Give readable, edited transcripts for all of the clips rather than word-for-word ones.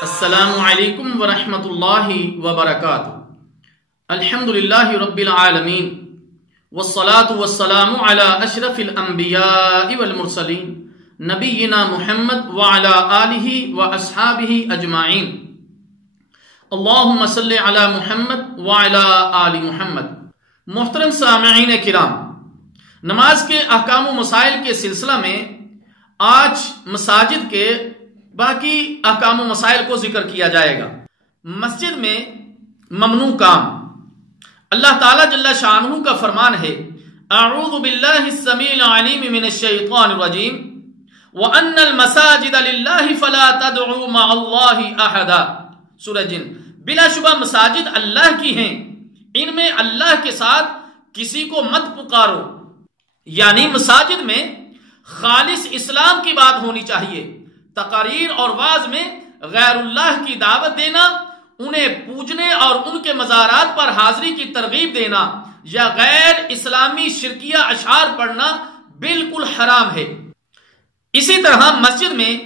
السلام علیکم ورحمۃ اللہ وبرکاتہ۔ الحمدللہ رب العالمین والصلاة والسلام علی اشرف الانبیاء والمرسلین نبینا محمد وعلی آلہ واصحابہ اجمعین۔ اللہم صلی علی محمد وعلی آل محمد۔ محترم سامعین کرام، نماز کے احکام و مسائل کے سلسلہ میں آج مساجد کے باقی احکام و مسائل کو ذکر کیا جائے گا۔ مسجد میں ممنوع کام، اللہ تعالیٰ جل شانہ کا فرمان ہے اعوذ باللہ السمیع العلیم من الشیطان الرجیم وَأَنَّ الْمَسَاجِدَ لِلَّهِ فَلَا تَدْعُوا مَعَ اللَّهِ أَحَدًا۔ سورہ جن۔ بلا شبہ مساجد اللہ کی ہیں، ان میں اللہ کے ساتھ کسی کو مت پکارو، یعنی مساجد میں خالص اسلام کی بات ہونی چاہیے۔ تقاریر اور وعظ میں غیر اللہ کی دعوت دینا، انہیں پوجنے اور ان کے مزارات پر حاضری کی ترغیب دینا یا غیر اسلامی شرکیہ اشعار پڑھنا بالکل حرام ہے۔ اسی طرح مسجد میں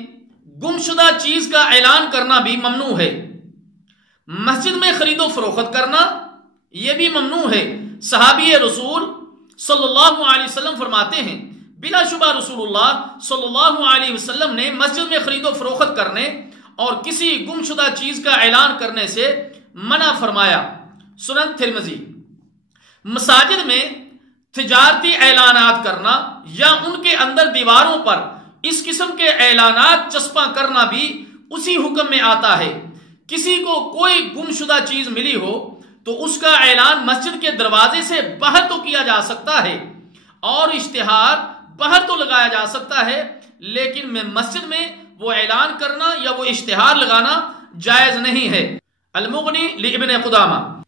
گمشدہ چیز کا اعلان کرنا بھی ممنوع ہے۔ مسجد میں خرید و فروخت کرنا یہ بھی ممنوع ہے۔ صحابی رسول صلی اللہ علیہ وسلم فرماتے ہیں بلا شبہ رسول اللہ صلی اللہ علیہ وسلم نے مسجد میں خرید و فروخت کرنے اور کسی گمشدہ چیز کا اعلان کرنے سے منع فرمایا۔ سنن ترمذی۔ مساجد میں تجارتی اعلانات کرنا یا ان کے اندر دیواروں پر اس قسم کے اعلانات چسپاں کرنا بھی اسی حکم میں آتا ہے۔ کسی کو کوئی گمشدہ چیز ملی ہو تو اس کا اعلان مسجد کے دروازے سے باہر تو کیا جا سکتا ہے اور اشتہار باہر تو لگایا جا سکتا ہے، لیکن مسجد میں وہ اعلان کرنا یا وہ اشتہار لگانا جائز نہیں ہے۔ المغنی لابن قدامہ۔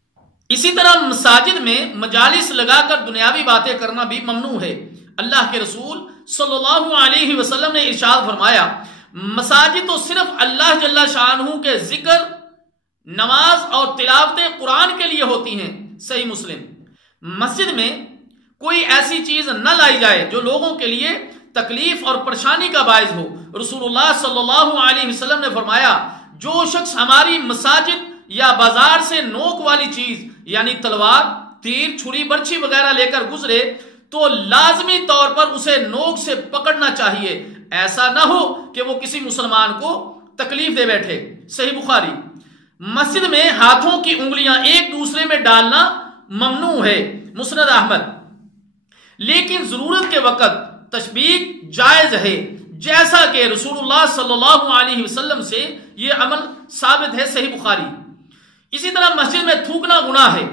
اسی طرح مساجد میں مجالس لگا کر دنیاوی باتیں کرنا بھی ممنوع ہے۔ اللہ کے رسول صلی اللہ علیہ وسلم نے ارشاد فرمایا مساجد تو صرف اللہ جل شانہ کے ذکر، نماز اور تلاوت قرآن کے لیے ہوتی ہیں۔ صحیح مسلم۔ مسجد میں کوئی ایسی چیز نہ لائی جائے جو لوگوں کے لیے تکلیف اور پریشانی کا باعث ہو۔ رسول اللہ صلی اللہ علیہ وسلم نے فرمایا جو شخص ہماری مساجد یا بازار سے نوک والی چیز یعنی تلوار، تیر، چھری، برچھی وغیرہ لے کر گزرے تو لازمی طور پر اسے نوک سے پکڑنا چاہیے، ایسا نہ ہو کہ وہ کسی مسلمان کو تکلیف دے بیٹھے۔ صحیح بخاری۔ مسجد میں ہاتھوں کی انگلیاں ایک دوسرے میں ڈالنا ممنوع ہے۔ مسند احمد۔ لیکن ضرورت کے وقت تشبیک جائز ہے، جیسا کہ رسول اللہ صلی اللہ علیہ وسلم سے یہ عمل ثابت ہے۔ صحیح بخاری۔ اسی طرح مسجد میں تھوکنا گناہ ہے،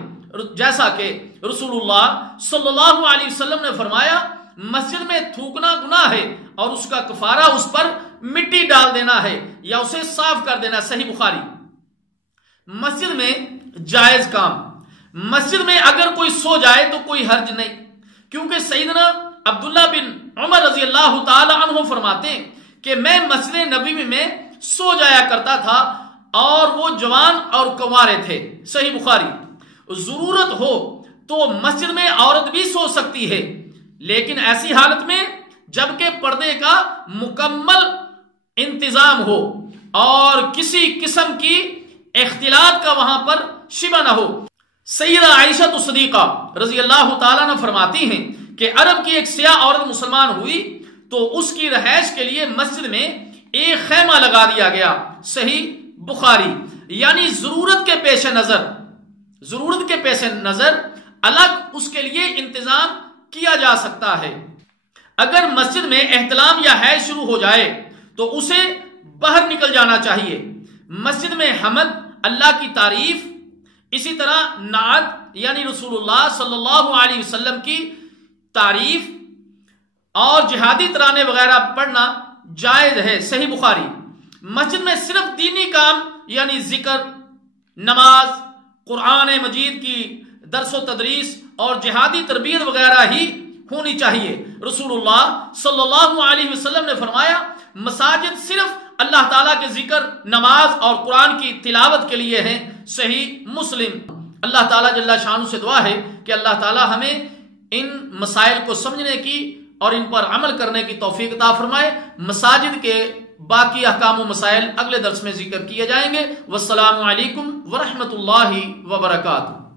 جیسا کہ رسول اللہ صلی اللہ علیہ وسلم نے فرمایا مسجد میں تھوکنا گناہ ہے اور اس کا کفارہ اس پر مٹی ڈال دینا ہے یا اسے صاف کر دینا۔ صحیح بخاری۔ مسجد میں جائز کام۔ مسجد میں اگر کوئی سو جائے تو کوئی حرج نہیں، کیونکہ سیدنا عبداللہ بن عمر رضی اللہ تعالی عنہ فرماتے ہیں کہ میں مسجد نبوی میں سو جایا کرتا تھا اور وہ جوان اور کنوارے تھے۔ صحیح بخاری۔ ضرورت ہو تو مسجد میں عورت بھی سو سکتی ہے، لیکن ایسی حالت میں جبکہ پردے کا مکمل انتظام ہو اور کسی قسم کی اختلاط کا وہاں پر شبہ نہ ہو۔ سیدہ عائشہ صدیقہ رضی اللہ تعالیٰ نے فرماتی ہیں کہ عرب کی ایک سیاہ عورت مسلمان ہوئی تو اس کی رہائش کے لیے مسجد میں ایک خیمہ لگا دیا گیا۔ صحیح بخاری۔ یعنی ضرورت کے پیش نظر الگ اس کے لیے انتظام کیا جا سکتا ہے۔ اگر مسجد میں احتلام یا حیض شروع ہو جائے تو اسے باہر نکل جانا چاہیے۔ مسجد میں حمد، اللہ کی تعریف، اسی طرح نعت یعنی رسول اللہ صلی اللہ علیہ وسلم کی تعریف اور جہادی ترانے وغیرہ پڑھنا جائز ہے۔ صحیح بخاری۔ مسجد میں صرف دینی کام یعنی ذکر، نماز، قرآن مجید کی درس و تدریس اور جہادی تربیت وغیرہ ہی ہونی چاہیے۔ رسول اللہ صلی اللہ علیہ وسلم نے فرمایا مساجد صرف اللہ تعالیٰ کے ذکر، نماز اور قرآن کی تلاوت کے لیے ہیں۔ صحیح مسلم۔ اللہ تعالیٰ جل شانہ سے دعا ہے کہ اللہ تعالیٰ ہمیں ان مسائل کو سمجھنے کی اور ان پر عمل کرنے کی توفیق عطا فرمائے۔ مساجد کے باقی احکام و مسائل اگلے درس میں ذکر کیے جائیں گے۔ والسلام علیکم ورحمۃ اللہ وبرکاتہ۔